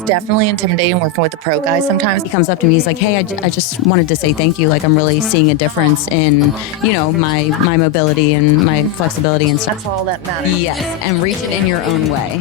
it's definitely intimidating working with the pro guys sometimes. He comes up to me, he's like, hey, I just wanted to say thank you. Like, I'm really seeing a difference in, my mobility and my flexibility and stuff. That's all that matters. Yes, and reach it in your own way.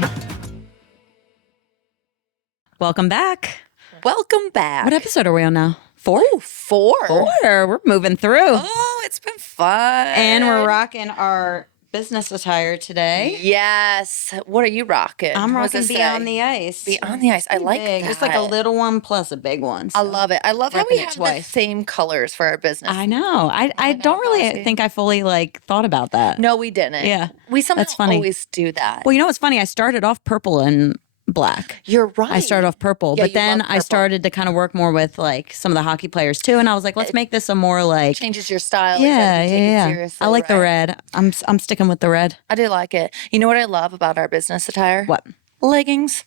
Welcome back. Welcome back. What episode are we on now? 4? Ooh, 4. We're moving through. Oh, it's been fun. And we're rocking our business attire today. Yes. What are you rocking? I'm What does rocking it say? Beyond the Ice. Beyond the Ice. I like big. that. There's like a little one plus a big one. So. I love it. I love how we Repping it have twice. the same colors for our business. I know. I don't really think I fully thought about that. No, we didn't. Yeah. We somehow That's funny. always do that. Well, you know what's funny? I started off purple and black. You're right. I started off purple, Yeah, but you then love I purple. started to kind of work more with some of the hockey players too, and I was like, let's make this a more Changes your style. yeah. Seriously, I like the right? red. I'm sticking with the red. I do like it. You know what I love about our business attire? What? Leggings.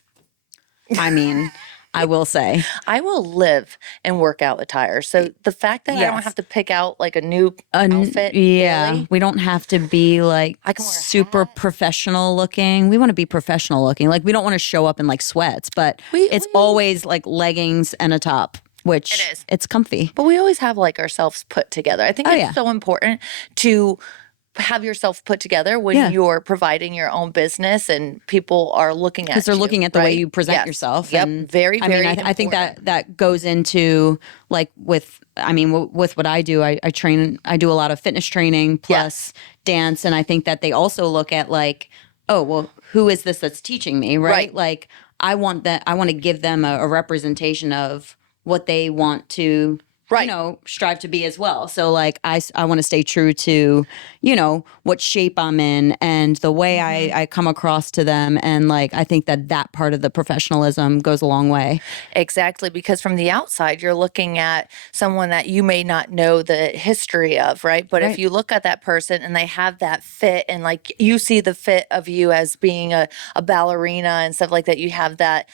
I mean, I will say. I will live in workout attire. So the fact that I don't Yes. have to pick out a new outfit. Yeah, daily, we don't have to be can wear a super hat. professional looking. We want to be professional looking. We don't want to show up in sweats, but it's always leggings and a top, which It is. it's comfy. But we always have ourselves put together. I think it's so important to have yourself put together when you're providing your own business and people are looking at you. Because they're looking at the way right? you present Yes. yourself. Yep. And Very, very I think that goes into with what I do. I train. I do a lot of fitness training plus dance, and I think that they also look at oh well, who is this that's teaching me, right? Right. I want to give them a representation of what they want to. Right. Strive to be as well. So I want to stay true to, what shape I'm in and the way I come across to them. And I think that part of the professionalism goes a long way. Exactly. Because from the outside, you're looking at someone that you may not know the history of, right? But if you look at that person and they have that fit and you see the fit of you as being a ballerina and stuff like that, you have that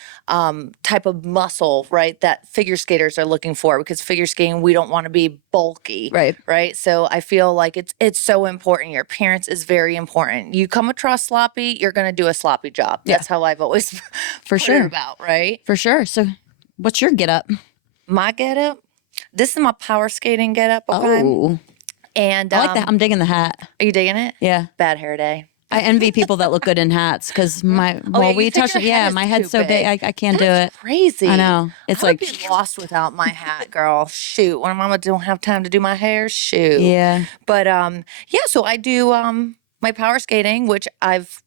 type of muscle, right? That figure skaters are looking for, because figure skating, we don't want to be bulky. Right. So I feel like it's so important. Your appearance is very important. You come across sloppy, you're going to do a sloppy job. That's how I've always put it about, right? For sure. So what's your get up? My get up? This is my power skating get up. Okay. Oh, And I like that. I'm digging the hat. Are you digging it? Yeah. Bad hair day. I envy people that look good in hats because you think your head is my head's too so big. I can't do That's it. crazy. I know. It's I would be lost without my hat, girl. Shoot. When mama don't have time to do my hair, shoot. Yeah. But so I do my power skating, which I've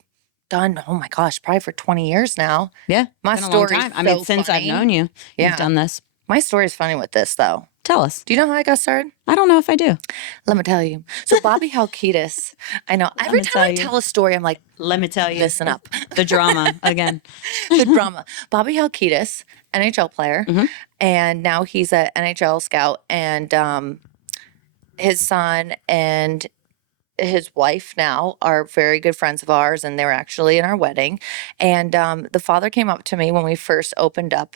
done, oh my gosh, probably for 20 years now. Yeah. My been a long story's time. I mean, so since funny. I've known you, Yeah. you've done this. My story is funny with this though. Tell us. Do you know how I got started? I don't know if I do. Let me tell you. So Bobby Halkitis, I know every me time tell I you. tell a story, I'm like, Let me tell you. listen up. The drama again. The drama. Bobby Halkitis, NHL player, and now he's an NHL scout, and his son and his wife now are very good friends of ours, and they were actually in our wedding. And the father came up to me when we first opened up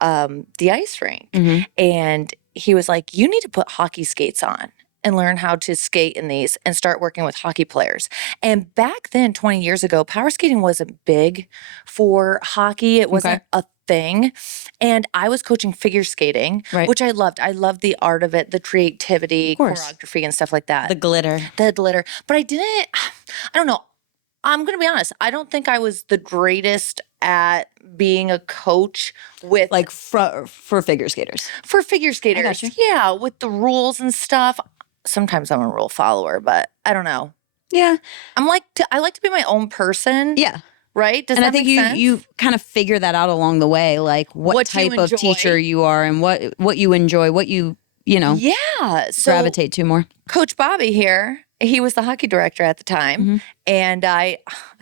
the ice rink, and he was like, you need to put hockey skates on and learn how to skate in these and start working with hockey players. And back then, 20 years ago, power skating wasn't big for hockey. It wasn't a thing. And I was coaching figure skating, which I loved. I loved the art of it, the creativity, choreography, and stuff like that. The glitter. But I don't know. I'm going to be honest. I don't think I was the greatest at being a coach with for figure skaters. For figure skaters. I got you. Yeah, with the rules and stuff. Sometimes I'm a rule follower, but I don't know. Yeah. I like to be my own person. Yeah. Right? Does and that I think make sense? you kind of figure that out along the way, what type of teacher you are and what you enjoy, what you Yeah. So gravitate to more. Coach Bobby here, he was the hockey director at the time, and I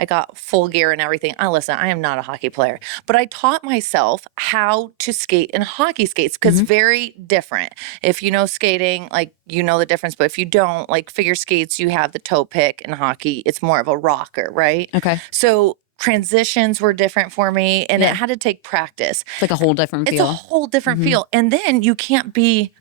got full gear and everything. Listen, I am not a hockey player, but I taught myself how to skate in hockey skates because very different. If you know skating, you know the difference, but if you don't, figure skates, you have the toe pick. In hockey, it's more of a rocker, right? Okay. So transitions were different for me, and it had to take practice. It's like a whole different feel. It's a whole different feel. And then you can't be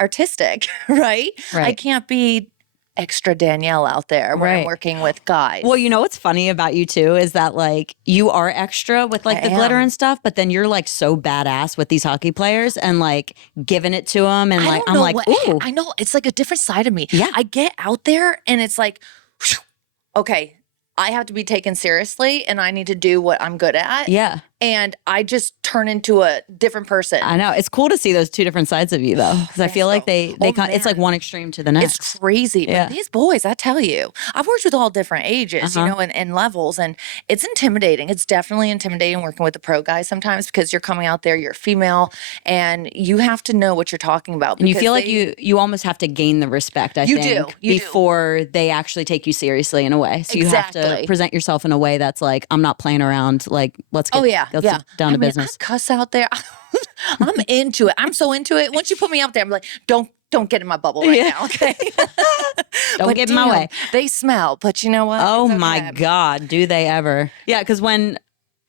artistic, right? I can't be extra Danielle out there when I'm Right. working with guys. Well, you know what's funny about you too is that like you are extra with like I the glitter am. and stuff, but then you're like so badass with these hockey players and like giving it to them, and I like don't I'm know like, what ooh, I know it's like a different side of me. Yeah. I get out there and it's like, okay, I have to be taken seriously and I need to do what I'm good at. yeah. And I just turn into a different person. I know. It's cool to see those two different sides of you though, because I feel like they Oh, it's like man. one extreme to the next. It's crazy. Yeah. But these boys, I tell you, I've worked with all different ages, you know, and levels. And it's intimidating. It's definitely intimidating working with the pro guys sometimes because you're coming out there, you're a female, and you have to know what you're talking about. And you because feel like you almost have to gain the respect, I You think, do. You do. before they actually take you seriously in a way. So you have to Exactly. present yourself in a way that's like, I'm not playing around. Like, let's get, Oh, yeah. let's Yeah. get down to I business. cuss out there. I'm into it. I'm so into it. Once you put me out there, I'm like, don't get in my bubble right now, okay? Don't get in my way. They smell, but you know what? Oh It's my okay. God, do they ever? Yeah, because when,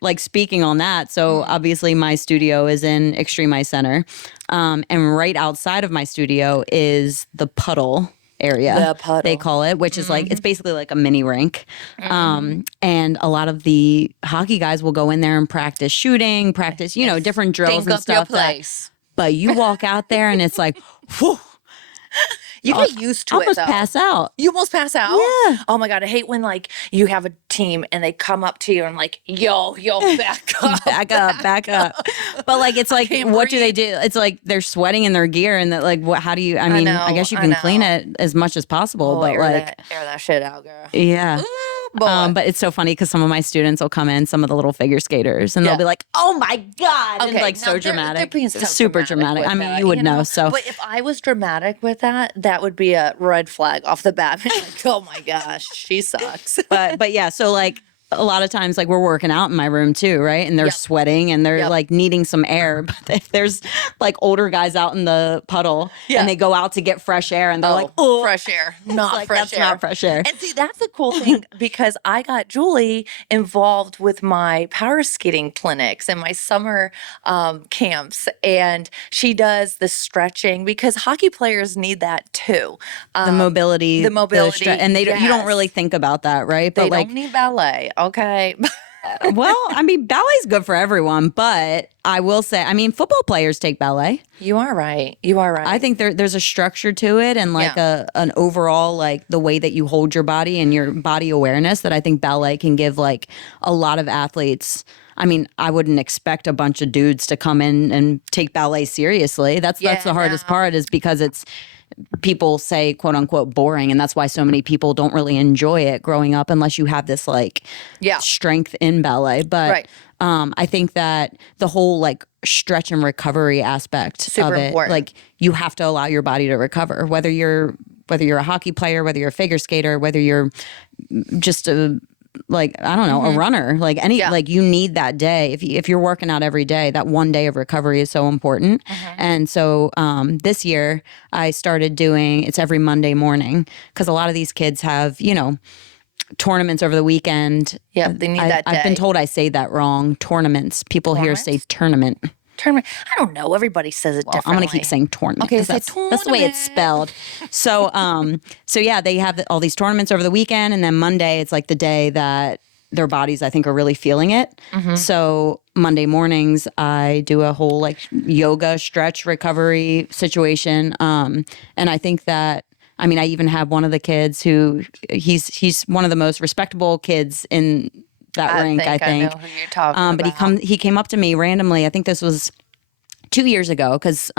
like, speaking on that, so obviously my studio is in Extreme Ice Center, and right outside of my studio is the puddle area. The puddle. They call it, which is like, it's basically like a mini rink. And a lot of the hockey guys will go in there and practice shooting, practice, you know, different drills Think and up stuff. your place. But you walk out there and it's like, whew, You get used to it, almost though. pass out. You almost pass out? Yeah. Oh my God. I hate when like you have a team and they come up to you and like, yo, back up. back up. But like, it's like, can't what do they breathe. do? It's like they're sweating in their gear, and that like, what? How do you? I mean, I know, guess you I can clean know. it as much as possible, Oh, but air like, that shit out, girl. yeah. Ooh, boy. But it's so funny because some of my students will come in, some of the little figure skaters, and they'll Yeah. be like, "Oh my God!" and Okay, like now so they're dramatic, being so super dramatic. with I mean, that, you would know. So, But if I was dramatic with that, that would be a red flag off the bat. Like, oh my gosh, she sucks. but yeah, so like a lot of times like we're working out in my room too, right? And they're Yep. sweating and they're Yep. like needing some air. But if there's like older guys out in the puddle and they go out to get fresh air and they're like, oh, fresh air, not like, fresh that's air. not fresh air. And see, that's the cool thing because I got Julie involved with my power skating clinics and my summer camps, and she does the stretching because hockey players need that too. The mobility, and you don't yes. really think about that, right? But They like, don't need ballet, okay? well, I mean, ballet's good for everyone, but I will say, I mean, football players take ballet. You are right. You are right. I think there's a structure to it and like an overall like the way that you hold your body and your body awareness that I think ballet can give like a lot of athletes. I mean, I wouldn't expect a bunch of dudes to come in and take ballet seriously. That's the hardest part is because it's people say quote unquote boring, and that's why so many people don't really enjoy it growing up unless you have this like strength in ballet. But I think that the whole like stretch and recovery aspect Super of it, important. like you have to allow your body to recover, whether you're a hockey player, whether you're a figure skater, whether you're just a like I don't know, a runner, like like you need that day. If you're working out every day, that one day of recovery is so important. And so this year I started doing it's every Monday morning because a lot of these kids have tournaments over the weekend. Yeah, they need that day. I've been told I say that wrong. Tournaments. People here say tournament. Tournament. I don't know. Everybody says it differently. I'm going to keep saying tournament. Okay, 'cause say that's the way it's spelled. So, so yeah, they have all these tournaments over the weekend, and then Monday it's like the day that their bodies, I think, are really feeling it. So Monday mornings, I do a whole like yoga stretch recovery situation, and I think that. I mean, I even have one of the kids who he's one of the most respectable kids in that rink, I think. I know who you're talking But about. he came up to me randomly. I think this was 2 years ago because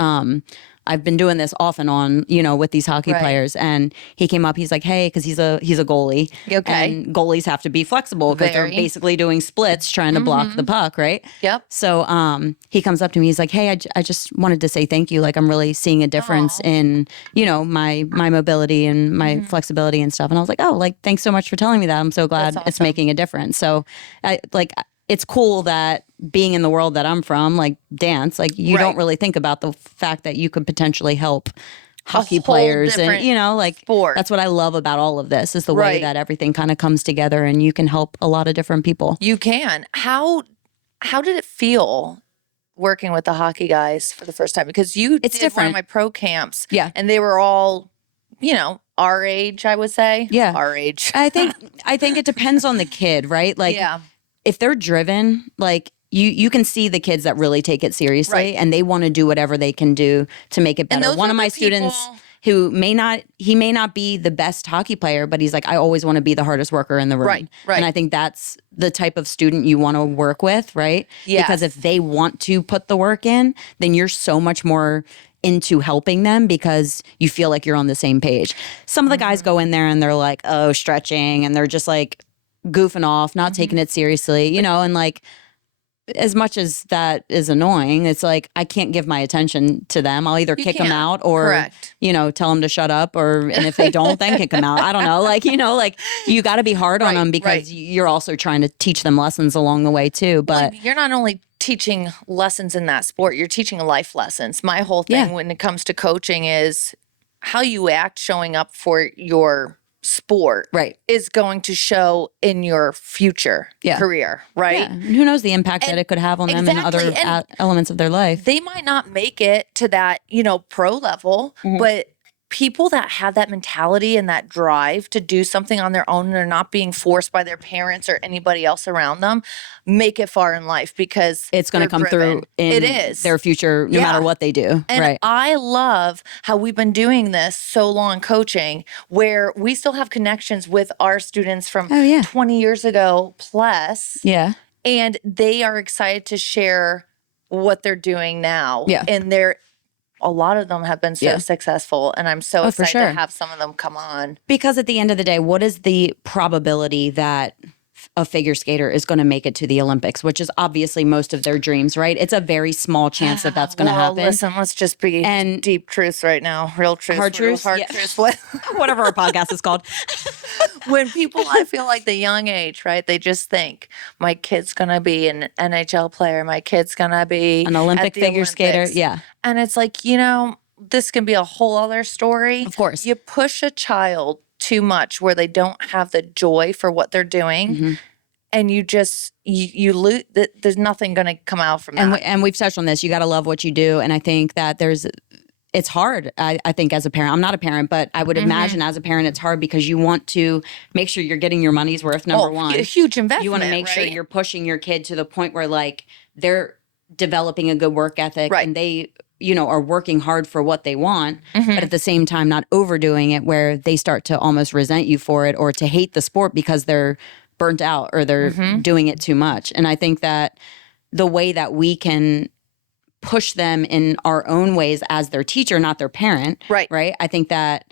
I've been doing this off and on, with these hockey players. And he came up. He's like, "Hey," because he's a goalie. Okay. And goalies have to be flexible because they're Very. basically doing splits trying to block the puck, right? Yep. So he comes up to me. He's like, "Hey, I just wanted to say thank you. Like, I'm really seeing a difference in my mobility and my flexibility and stuff." And I was like, "Oh, like thanks so much for telling me that. I'm so glad it's making a difference." So it's cool that being in the world that I'm from, like dance, like you don't really think about the fact that you could potentially help hockey whole players and different like sport. that's what I love about all of this is the way Right. that everything kind of comes together and you can help a lot of different people. You can. How did it feel working with the hockey guys for the first time? Because you It's did one different. of my pro camps. Yeah. And they were all, our age, I would say. Yeah. Our age. I think it depends on the kid, right? Like Yeah. if they're driven, like you can see the kids that really take it seriously Right. and they want to do whatever they can do to make it And better. those One are of my the people- students who may not be the best hockey player, but he's like, I always want to be the hardest worker in the room. Right, right. And I think that's the type of student you want to work with, right? Yes. Because if they want to put the work in, then you're so much more into helping them because you feel like you're on the same page. Some of the guys go in there and they're like, oh, stretching, and they're just like goofing off, not taking it seriously, and like, as much as that is annoying, it's like I can't give my attention to them. I'll either kick them can't. out or, Correct. tell them to shut up, and if they don't, then kick them out. I don't know. Like, like you got to be hard on Right, them because right. you're also trying to teach them lessons along the way too. But Well, you're not only teaching lessons in that sport, you're teaching life lessons. My whole thing Yeah. when it comes to coaching is how you act showing up for your sport right. is going to show in your future Yeah. career, right? Yeah. And who knows the impact that it could have on them in Exactly. other And elements of their life. They might not make it to that, pro level, but people that have that mentality and that drive to do something on their own and they're not being forced by their parents or anybody else around them make it far in life because It's going to come driven. through in It is. their future no Yeah. matter what they do. And right. I love how we've been doing this so long coaching where we still have connections with our students from Oh, yeah. 20 years ago plus. Yeah. And they are excited to share what they're doing now. Yeah. And a lot of them have been so Yeah. successful. And I'm so Oh, for excited sure. to have some of them come on. Because at the end of the day, what is the probability that a figure skater is going to make it to the Olympics, which is obviously most of their dreams, right? It's a very small chance that that's going to Well, happen. listen, let's just be And- deep truths right now. Real truths. Hard real truths? Hard Yeah. truths. What? Whatever our podcast is called. When people, I feel like the young age, right? They just think my kid's gonna be an NHL player, my kid's gonna be An Olympic at the figure skater. Olympics. Yeah. And it's like, this can be a whole other story. Of course. You push a child too much where they don't have the joy for what they're doing. Mhm. And you just, you lose, there's nothing going to come out from that. And we've touched on this. You got to love what you do. And I think that it's hard, I think, as a parent. I'm not a parent, but I would imagine as a parent, it's hard because you want to make sure you're getting your money's worth, number one. A huge investment. You want to make sure right? you're pushing your kid to the point where, like, they're developing a good work ethic Right. and they, are working hard for what they want, Mhm. but at the same time, not overdoing it where they start to almost resent you for it or to hate the sport because they're burnt out or they're doing it too much. And I think that the way that we can push them in our own ways as their teacher, not their parent. Right. Right. I think that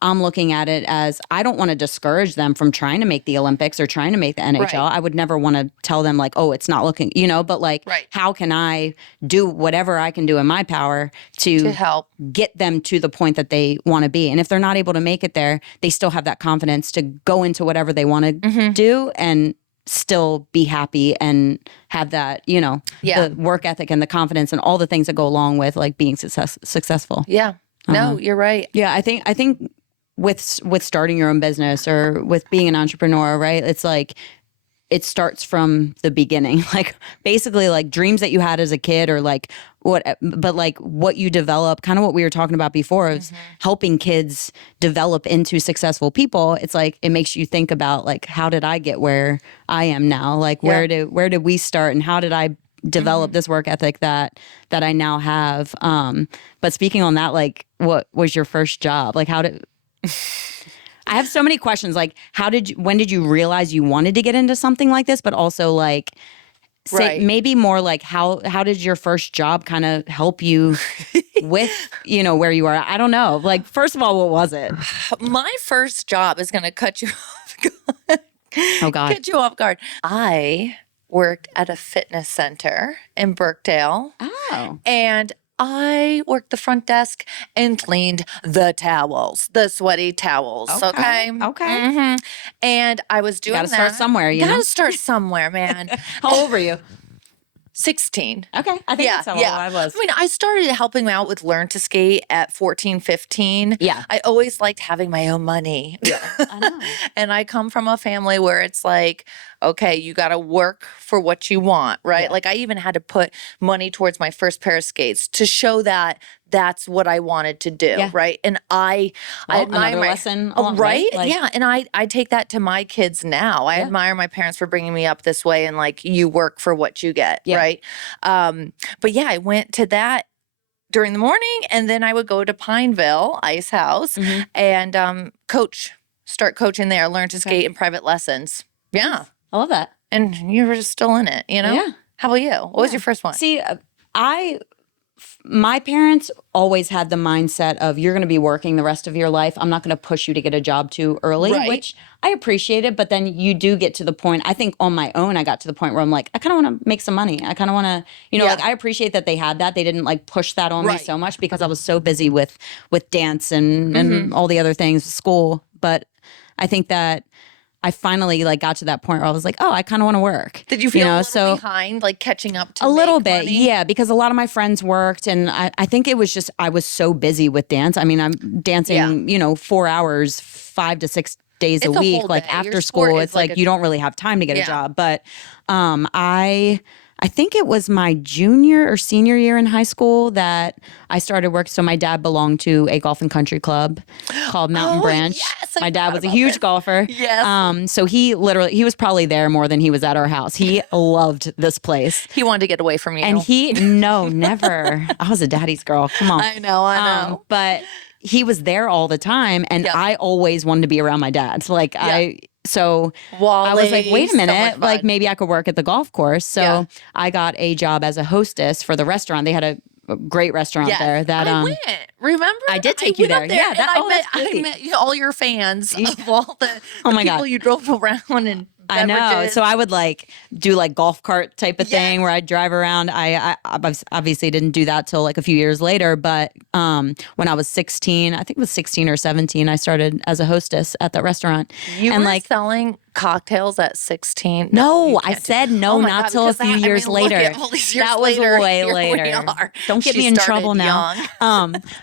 I'm looking at it as I don't want to discourage them from trying to make the Olympics or trying to make the NHL. Right. I would never want to tell them like, oh, it's not looking, but like, Right. how can I do whatever I can do in my power to help. get them to the point that they want to be? And if they're not able to make it there, they still have that confidence to go into whatever they want to do and still be happy and have that, Yeah. the work ethic and the confidence and all the things that go along with like being successful. Yeah. No, you're right. Yeah, I think with starting your own business or with being an entrepreneur, right? It's like it starts from the beginning. Like basically like dreams that you had as a kid or like but like what you develop, kind of what we were talking about before is helping kids develop into successful people. It's like it makes you think about like how did I get where I am now? Like where did we start and how did I develop this work ethic that I now have? But speaking on that, like what was your first job? Like how did I have so many questions. Like, when did you realize you wanted to get into something like this? But also, like, Right. maybe more like how did your first job kind of help you with where you are? I don't know. Like, first of all, what was it? My first job is going to cut you off guard. Oh God. Get you off guard. I worked at a fitness center in Birkdale. Oh, And I worked the front desk and cleaned the towels, the sweaty towels. Okay. Okay. And I was doing gotta that. start somewhere, you know? Gotta start somewhere, man. how old were you? 16. Okay, I think that's how old I was. I mean, I started helping out with Learn to Skate at 14, 15. Yeah. I always liked having my own money. I know. And I come from a family where it's like, okay, you got to work for what you want, right? Yeah. Like I even had to put money towards my first pair of skates to show that that's what I wanted to do, Yeah. right? And I admire another lesson oh, along, right? Like, yeah, and I take that to my kids now. I admire my parents for bringing me up this way and like you work for what you get, right? But yeah, I went to that during the morning, and then I would go to Pineville Ice House and start coaching there, learn to skate in private lessons. Yeah. I love that. And you were just still in it, you know? Yeah. How about you? What was your first one? See, my parents always had the mindset of you're going to be working the rest of your life. I'm not going to push you to get a job too early, which I appreciated. But then you do get to the point, I think on my own, I got to the point where I'm like, I kind of want to make some money. I kind of want to, you know, like I appreciate that they had that. They didn't like push that on me so much because I was so busy with dance and all the other things, school. But I think that I finally like got to that point where I was like, oh, I kind of want to work. Did you feel a little behind, like catching up to a little bit? Money? Yeah, because a lot of my friends worked, and I think it was just I was so busy with dance. I mean, I'm dancing, you know, 4 hours, 5 to 6 days a week, like after school. It's like you don't really have time to get a job. But I think it was my junior or senior year in high school that I started work. So my dad belonged to a golf and country club called Mountain Branch. Yes, my dad was a huge golfer. Yes. So he was probably there more than he was at our house. He loved this place. He wanted to get away from you. And no, never. I was a daddy's girl. Come on. I know. But he was there all the time, and I always wanted to be around my dad. So I was like, wait a minute, like maybe I could work at the golf course. So I got a job as a hostess for the restaurant. They had a great restaurant there. That I went. Remember? I did take you there. Yeah, I met all your fans of all the people God. you drove around and I know. So I would like do like golf cart type of thing where I'd drive around. I obviously didn't do that till like a few years later. But when I was 16, I think it was 16 or 17, I started as a hostess at that restaurant. You were like selling cocktails at 16? No, I said no, not till a few years later. Look at all these years that was later, way here later. we are. Don't get me in trouble now.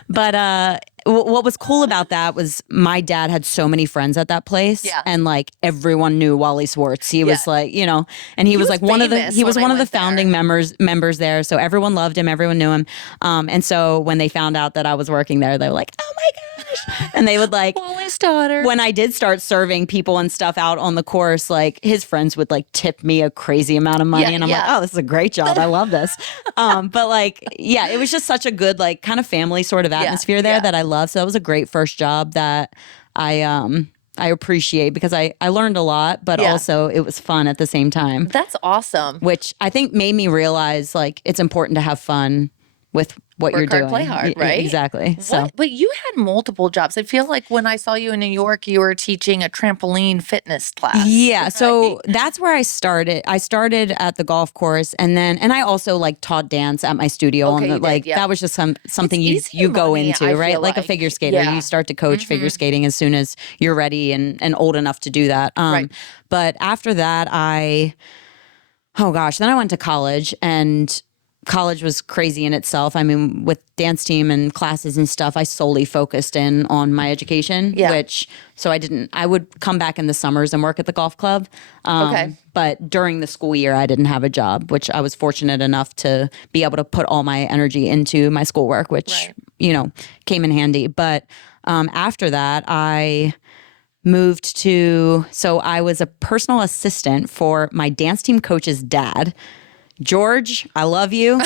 But what was cool about that was my dad had so many friends at that place, and like everyone knew Wally Swartz. He was like, you know, and he was like one of the founding members there. So everyone loved him, everyone knew him. And so when they found out that I was working there, they were like, oh my gosh. And they would like Wally's daughter. When I did start serving people and stuff out on the course, like his friends would like tip me a crazy amount of money. And I'm like, oh, this is a great job. I love this. But like, yeah, it was just such a good, like kind of family sort of atmosphere there that I love. So that was a great first job that I appreciate because I learned a lot, but also it was fun at the same time. That's awesome. Which I think made me realize like it's important to have fun with what you're doing. Play hard, right? Exactly. So, but you had multiple jobs. I feel like when I saw you in New York, you were teaching a trampoline fitness class. Yeah. Right? So that's where I started. I started at the golf course, and I also like taught dance at my studio. That was just something you go into, right? Like a figure skater. You start to coach figure skating as soon as you're ready and old enough to do that. But after that, then I went to college, and college was crazy in itself. I mean, with dance team and classes and stuff, I solely focused in on my education, I would come back in the summers and work at the golf club. But during the school year, I didn't have a job, which I was fortunate enough to be able to put all my energy into my schoolwork, which, came in handy. But after that, I moved so I was a personal assistant for my dance team coach's dad. George, I love you.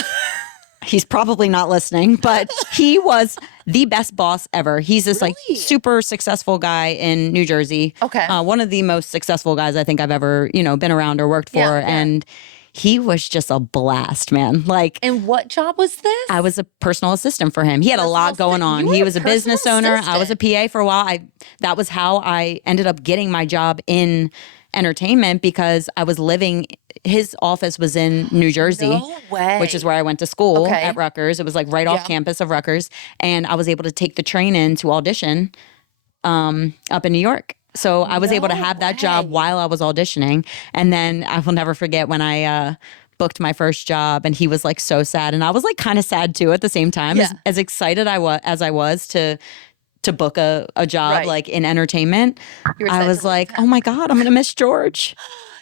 He's probably not listening, but he was the best boss ever. He's this like super successful guy in New Jersey. Okay. One of the most successful guys I think I've ever, been around or worked for. And he was just a blast, man. And what job was this? I was a personal assistant for him. He had a lot going on. He was a business owner. I was a PA for a while. That was how I ended up getting my job in entertainment because I was his office was in New Jersey, which is where I went to school at Rutgers. It was like right off campus of Rutgers. And I was able to take the train in to audition up in New York. So I was able to have that job while I was auditioning. And then I will never forget when I booked my first job and he was like so sad. And I was like kind of sad too at the same time, as excited as I was to book a job like in entertainment. I was like, oh my God, I'm going to miss George.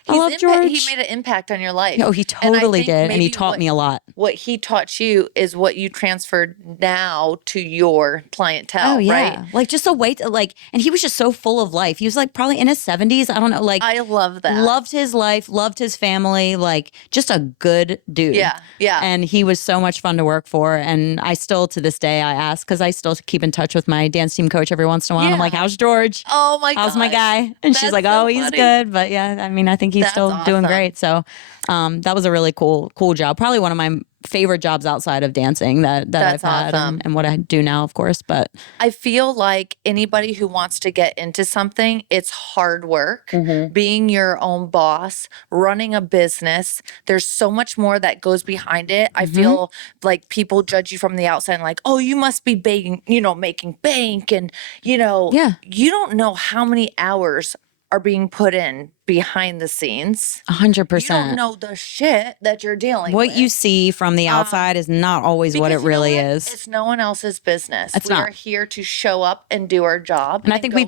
I love George. He made an impact on your life. Oh, he totally did. And he taught me a lot. What he taught you is what you transferred now to your clientele, Oh, yeah. right? Like just a way to like, and he was just so full of life. He was like probably in his 70s. I don't know. Like, I love that. Loved his life, loved his family, like just a good dude. Yeah. Yeah. And he was so much fun to work for. And I still, to this day, I ask, because I still keep in touch with my dance team coach every once in a while. Yeah. I'm like, how's George? Oh my god. How's my guy? And she's like, oh, he's good. But yeah, I mean, I think he's still doing great. So that was a really cool job. Probably one of my favorite jobs outside of dancing that I've had and what I do now, of course. But I feel like anybody who wants to get into something, it's hard work. Being your own boss, running a business, there's so much more that goes behind it. I feel like people judge you from the outside and like, oh, you must be making bank. And, you don't know how many hours are being put in behind the scenes. 100%. You don't know the shit that you're dealing with. What you see from the outside is not always what it really is. It's no one else's business. It's we not. are here to show up and do our job and I think we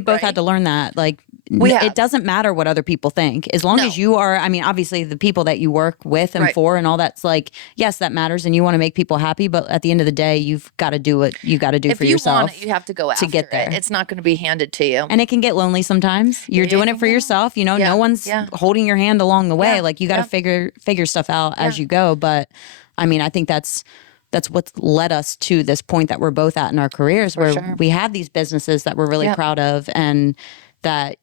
both had to learn that. Like, it doesn't matter what other people think. As long as you are, I mean, obviously the people that you work with and for and all that's like, yes, that matters and you want to make people happy. But at the end of the day, you've got to do what you got to do for yourself. If you want it, you have to go after to get there. It's not going to be handed to you. And it can get lonely sometimes. You're doing it for yourself. You know, no one's holding your hand along the way. Like you got to figure stuff out as you go. But I mean, I think that's what's led us to this point that we're both at in our careers where we have these businesses that we're really proud of and that,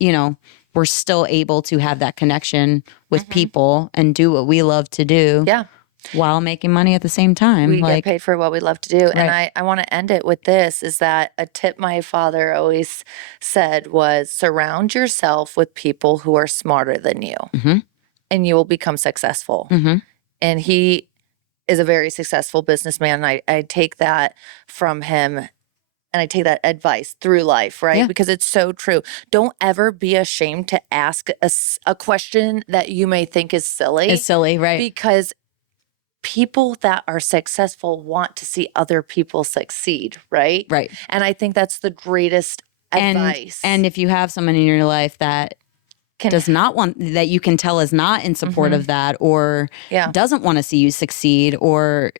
we're still able to have that connection with people and do what we love to do while making money at the same time. We get paid for what we love to do. Right. And I want to end it with this, is that a tip my father always said was surround yourself with people who are smarter than you and you will become successful. And he is a very successful businessman. I take that from him. And I take that advice through life, right? Because it's so true. Don't ever be ashamed to ask a question that you may think is silly. It's silly, right? Because people that are successful want to see other people succeed, right? Right. And I think that's the greatest advice. And if you have someone in your life that does not want, that you can tell is not in support of that or doesn't want to see you succeed or,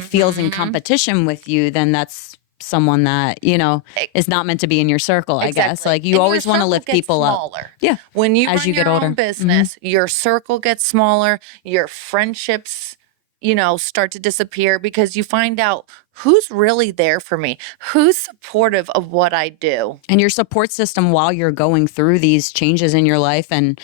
feels in competition with you, then that's someone that, is not meant to be in your circle, I guess. Like you always want to lift people up. Yeah. When you as run you get your older. own business, your circle gets smaller, your friendships, start to disappear because you find out who's really there for me, who's supportive of what I do. And your support system while you're going through these changes in your life and,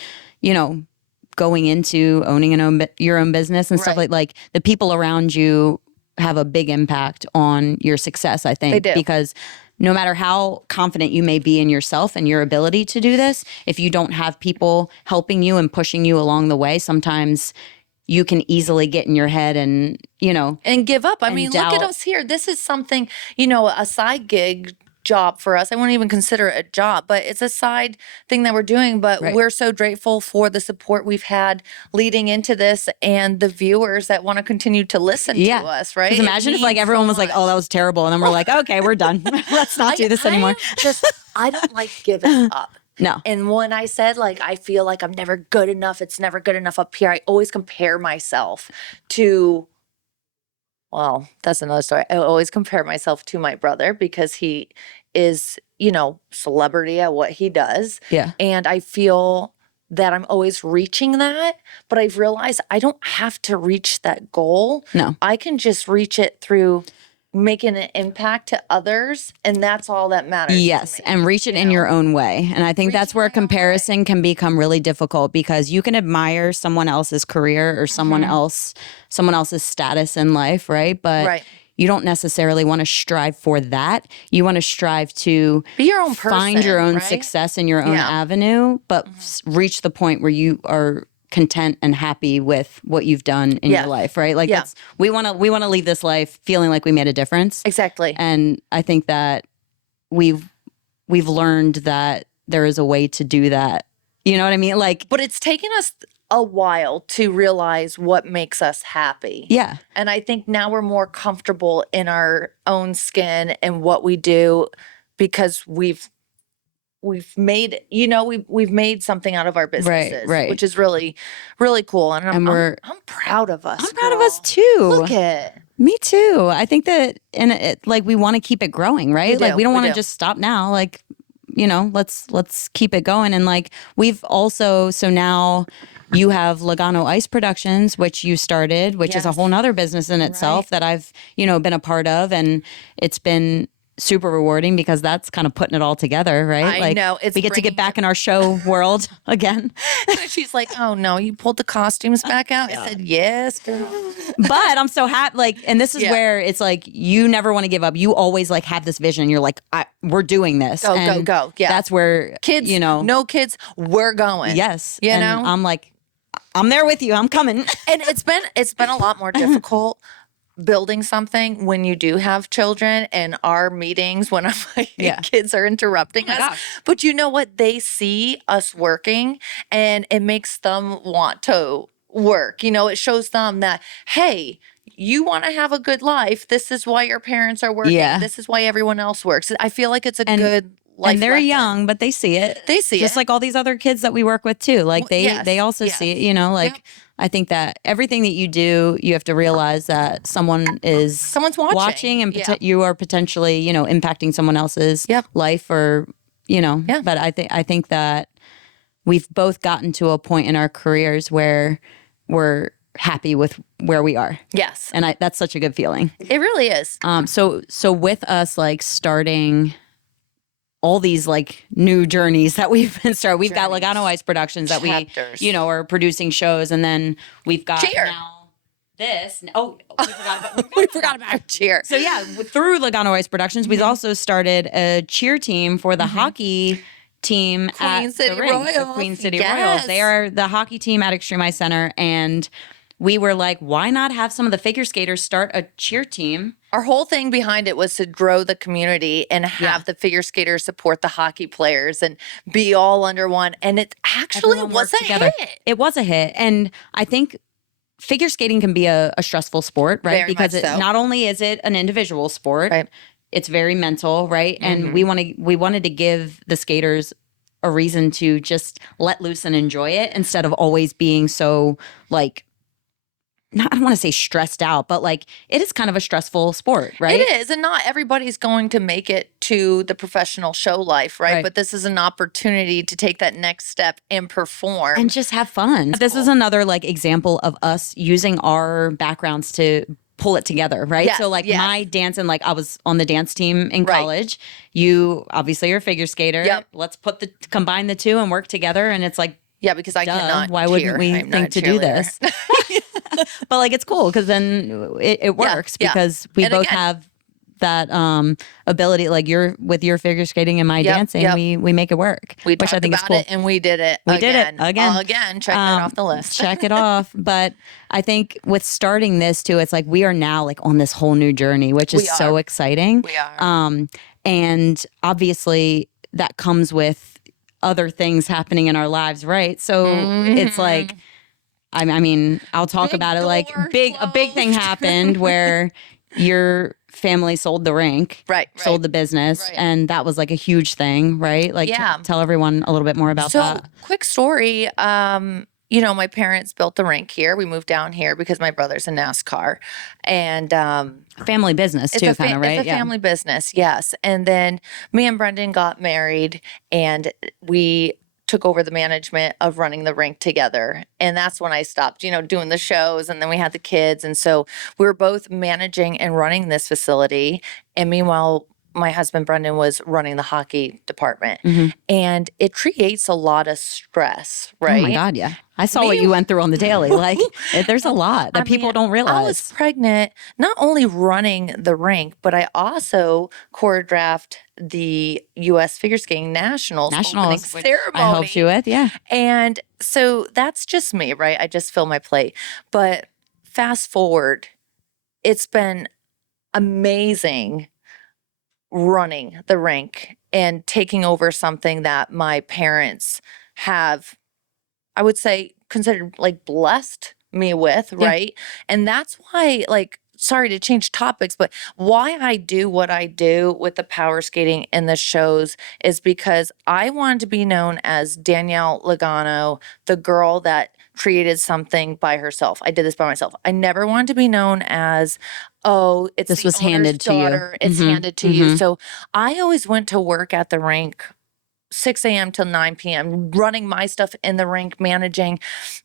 going into owning your own business and stuff like the people around you have a big impact on your success, I think. They do. Because no matter how confident you may be in yourself and your ability to do this, if you don't have people helping you and pushing you along the way, sometimes you can easily get in your head and, and give up. I mean, doubt. Look at us here. This is something, a side gig job for us. I wouldn't even consider it a job, but it's a side thing that we're doing. But we're so grateful for the support we've had leading into this and the viewers that want to continue to listen to us, right? Because imagine if everyone was like, oh, that was terrible. And then we're like, okay, we're done. Let's not do this anymore. I don't like giving up. No. And when I said I feel like I'm never good enough, it's never good enough up here, I always compare myself to, well, that's another story. I always compare myself to my brother because he is, celebrity at what he does. Yeah. And I feel that I'm always reaching that, but I've realized I don't have to reach that goal. No. I can just reach it through making an impact to others, and that's all that matters. Yes, and reach it in your own way. And I think that's where comparison can become really difficult because you can admire someone else's career or someone else's status in life, right? But you don't necessarily want to strive for that. You want to strive to be your own person, find your own success in your own avenue, but reach the point where you are content and happy with what you've done in your life, right? Like we want to leave this life feeling like we made a difference. Exactly. And I think that we've learned that there is a way to do that. You know what I mean? But it's taken us a while to realize what makes us happy. Yeah. And I think now we're more comfortable in our own skin and what we do because we've we've made, we've made something out of our businesses, right. which is really, really cool. And I'm proud of us. I'm proud of us too. Look at me too. I think that, and like we want to keep it growing, right? Like we don't want to just stop now. Like, let's keep it going. And like we've also, so now you have Logano Ice Productions, which you started, which is a whole nother business in itself that I've, been a part of. And it's been super rewarding because that's kind of putting it all together, right? I know. We get to get back in our show world again. She's like, oh no, you pulled the costumes back out? I said, yes, girl. But I'm so happy, like, and this is where it's like, you never want to give up. You always like have this vision. You're like, we're doing this. Go. Yeah. That's where kids, no kids, we're going. Yes. I'm like, I'm there with you. I'm coming. And it's been a lot more difficult building something when you do have children, and our meetings when kids are interrupting us. Gosh. But you know what? They see us working and it makes them want to work. It shows them that, hey, you want to have a good life. This is why your parents are working. Yeah. This is why everyone else works. I feel like it's a good life and they're lesson. Young, but they see it. They see just like all these other kids that we work with too. Like they also see it, I think that everything that you do, you have to realize that someone's watching and you are potentially, impacting someone else's life or, but I think that we've both gotten to a point in our careers where we're happy with where we are. Yes. And that's such a good feeling. It really is. So with us like starting all these like new journeys that we've been starting. We've got Logano Ice Productions that we, are producing shows, and then we've got now this. Oh, we forgot about cheer. So yeah, through Logano Ice Productions, we've also started a cheer team for the hockey team Queen City Royals. The Queen City Royals. They are the hockey team at Extreme Ice Center, and we were like, why not have some of the figure skaters start a cheer team? Our whole thing behind it was to grow the community and have the figure skaters support the hockey players and be all under one. And it actually was a hit. It was a hit. And I think figure skating can be a stressful sport, right? Very because much so. Not only is it an individual sport, it's very mental, right? And we wanted to give the skaters a reason to just let loose and enjoy it instead of always being so like, I don't want to say stressed out, but like it is kind of a stressful sport, right? It is. And not everybody's going to make it to the professional show life, right? But this is an opportunity to take that next step and perform. And just have fun. This is another like example of us using our backgrounds to pull it together, right? Yes, so like my dance, and like I was on the dance team in college. You obviously are a figure skater. Yep. Let's combine the two and work together. And it's like, because I cannot why wouldn't we think to do this? But like it's cool because then it works because we both have that ability. Like you're with your figure skating and my dancing, we make it work. We which I think is cool. It and we did it. Again. Check that off the list. Check it off. But I think with starting this too, it's like we are now like on this whole new journey, which is so exciting. We are. And obviously that comes with other things happening in our lives, right? So it's like, I mean, I'll talk about it. Like a big thing happened where your family sold the rink, sold the business, and that was like a huge thing, right? Like, tell everyone a little bit more about that. Quick story. My parents built the rink here. We moved down here because my brother's in NASCAR, and family business too, kind of, right? It's a family business, yes. And then me and Brendan got married, and we took over the management of running the rink together. And that's when I stopped, doing the shows, and then we had the kids. And so we were both managing and running this facility. And meanwhile, my husband, Brendan, was running the hockey department. And it creates a lot of stress, right? Oh my God, yeah. I saw what you went through on the daily. Like, there's a lot that people don't realize. I was pregnant, not only running the rink, but I also choreographed the U.S. Figure Skating Nationals opening ceremony. I helped you with, And so that's just me, right? I just fill my plate. But fast forward, it's been amazing running the rink and taking over something that my parents have, I would say, considered like blessed me with, right? And that's why like sorry to change topics, but why I do what I do with the power skating and the shows is because I wanted to be known as Danielle Logano, the girl that created something by herself. I did this by myself. I never wanted to be known as, oh, it's This the was owner's handed to you. daughter. It's handed to you. So I always went to work at the rink 6 a.m. till 9 p.m., running my stuff in the rink, managing,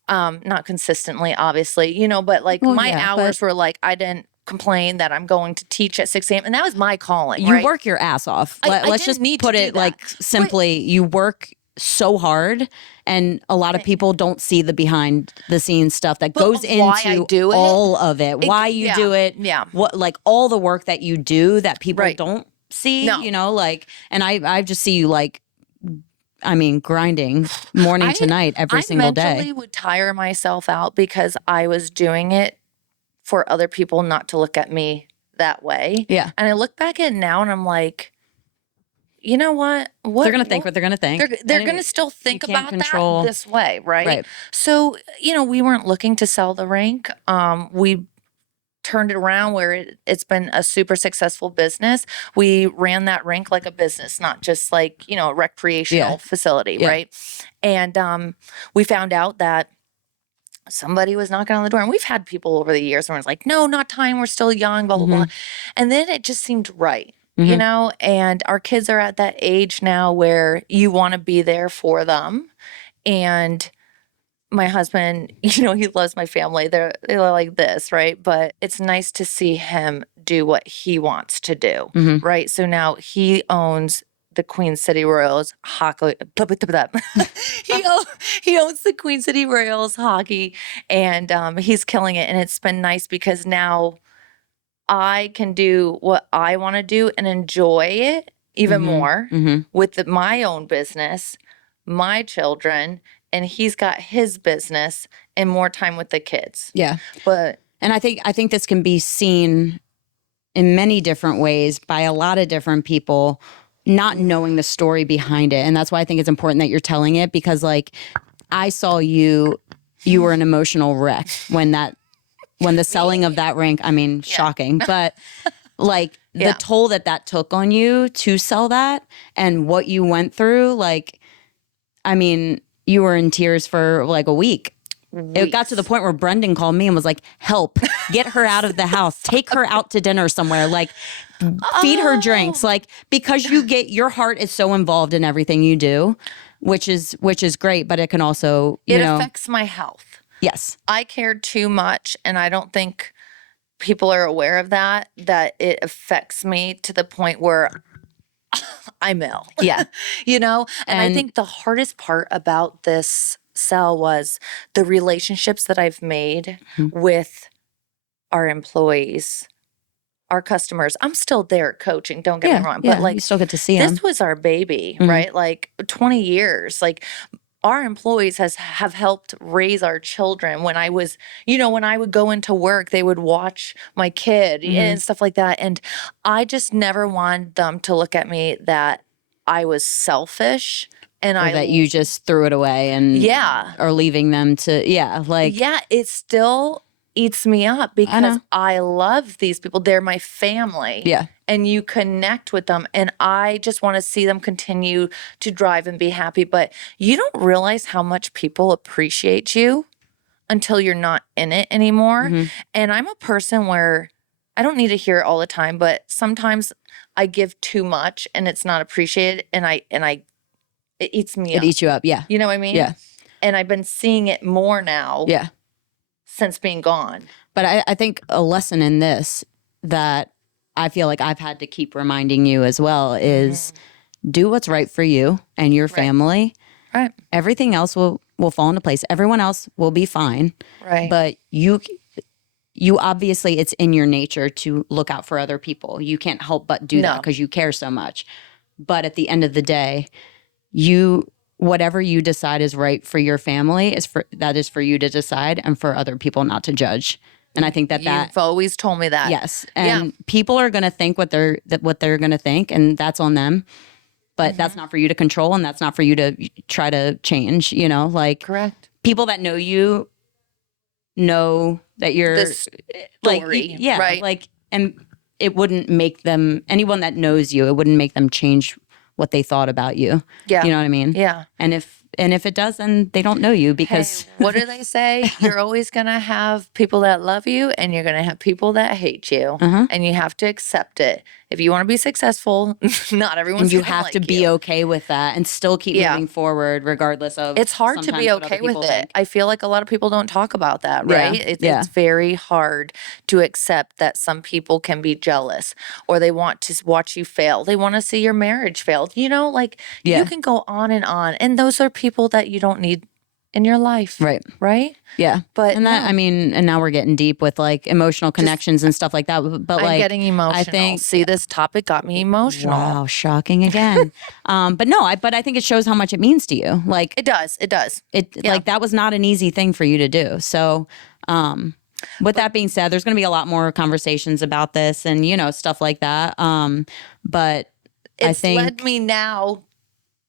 not consistently, obviously, you know, but like my hours were like, I didn't complain that I'm going to teach at 6 a.m. And that was my calling. You right? work your ass off. I Let's didn't just need to put do it that. like simply, you work so hard, and a lot of people don't see the behind the scenes stuff that goes why I into do it, all of it. Why you do it. Yeah. What, like all the work that you do that people don't see, No. you know, like, and I just see you like, I mean, grinding morning to night every single day. I mentally would tire myself out because I was doing it for other people not to look at me that way. Yeah. And I look back at it now and I'm like, you know what? They're going to think what they're going to think. They're going to still think about that this way, right? So, you know, we weren't looking to sell the rink. We turned it around where it's been a super successful business. We ran that rink like a business, not just like, you know, a recreational facility, right? And we found out that somebody was knocking on the door, and we've had people over the years where it's like, no, not time. We're still young, blah, blah, blah. And then it just seemed right. You know, and our kids are at that age now where you want to be there for them. And my husband, you know, he loves my family. They're like this, right? But it's nice to see him do what he wants to do, right? So now he owns the Queen City Royals hockey. he owns the Queen City Royals hockey, and he's killing it. And it's been nice because now I can do what I want to do and enjoy it even more with my own business, my children, and he's got his business and more time with the kids. Yeah. And I think this can be seen in many different ways by a lot of different people not knowing the story behind it. And that's why I think it's important that you're telling it, because like I saw you were an emotional wreck when the selling of that rink, I mean, shocking, but like the toll that took on you to sell that and what you went through, like, I mean, you were in tears for like a week. It got to the point where Brendan called me and was like, help, get her out of the house, take her out to dinner somewhere, like feed her drinks, like, because your heart is so involved in everything you do, which is great, but it can also, it affects my health. Yes. I cared too much, and I don't think people are aware of that it affects me to the point where I'm ill. Yeah. You know? And I think the hardest part about this sell was the relationships that I've made with our employees, our customers. I'm still there coaching, don't get me wrong. But like, you still get to see them. This was our baby, right? Like 20 years. Like, our employees have helped raise our children. When I was, you know, when I would go into work, they would watch my kid and stuff like that. And I just never wanted them to look at me that I was selfish and that you just threw it away and are leaving them to, it still eats me up because I love these people. They're my family. Yeah. And you connect with them. And I just want to see them continue to drive and be happy. But you don't realize how much people appreciate you until you're not in it anymore. And I'm a person where I don't need to hear it all the time, but sometimes I give too much and it's not appreciated. And it eats me up. It eats you up. Yeah. You know what I mean? Yeah. And I've been seeing it more now. Yeah. Since being gone. But I think a lesson in this that I feel like I've had to keep reminding you as well is do what's right for you and your family. Right. Everything else will fall into place. Everyone else will be fine. Right. But you obviously, it's in your nature to look out for other people. You can't help but do that because you care so much. But at the end of the day, whatever you decide is right for your family is for you to decide and for other people not to judge. And I think that you've always told me that. Yes. And people are going to think what they're going to think, and that's on them. But that's not for you to control, and that's not for you to try to change, you know, like correct. People that know you know that you're This like, story, yeah, right? like, and it wouldn't make them, anyone that knows you, it wouldn't make them change what they thought about you. Yeah. You know what I mean? Yeah. And if it does, then they don't know you Hey, because what do they say? You're always going to have people that love you and you're going to have people that hate you. And you have to accept it. If you want to be successful, not everyone's and you gonna have like to be you. okay with that and still keep moving forward regardless of It's hard to sometimes be what other okay with people it. think. I feel like a lot of people don't talk about that, Yeah, right? yeah. It's very hard to accept that some people can be jealous or they want to watch you fail. They want to see your marriage fail. You know, like Yeah. you can go on. And those are people that you don't need in your life. Right. Right? Yeah. But and that, no. I mean, and now we're getting deep with like emotional connections and stuff like that. But I'm like, getting emotional. I think, See, this topic got me emotional. wow, shocking again. But no, but I think it shows how much it means to you. Like It does. It does. like that was not an easy thing for you to do. So, with that being said, there's going to be a lot more conversations about this and, you know, stuff like that. But I It's think led me now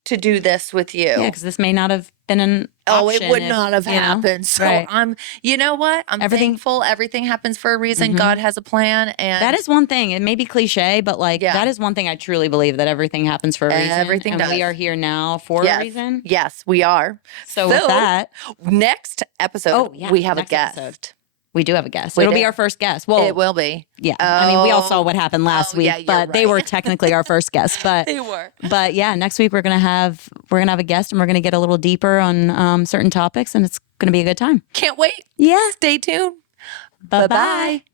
to do this with you. yeah, because this may not have been an option it would if, not have you know, happened. So right. you know what? I'm thankful. Everything happens for a reason. God has a plan. And That is one thing. It may be cliche, but like Yeah. that is one thing I truly believe, that everything happens for a reason. Everything and we does. are here now for yes, a reason. Yes, we are. So with that, next episode, we have a next guest. episode. We do have a guest. We It'll do. be our first guest. Well, It will be. yeah. I mean, we all saw what happened last week, yeah, you're but they were right. technically our first guest. But They were. But yeah, next week we're gonna have a guest, and we're gonna get a little deeper on certain topics, and it's gonna be a good time. Can't wait. Yeah. Stay tuned. Bye Bye-bye.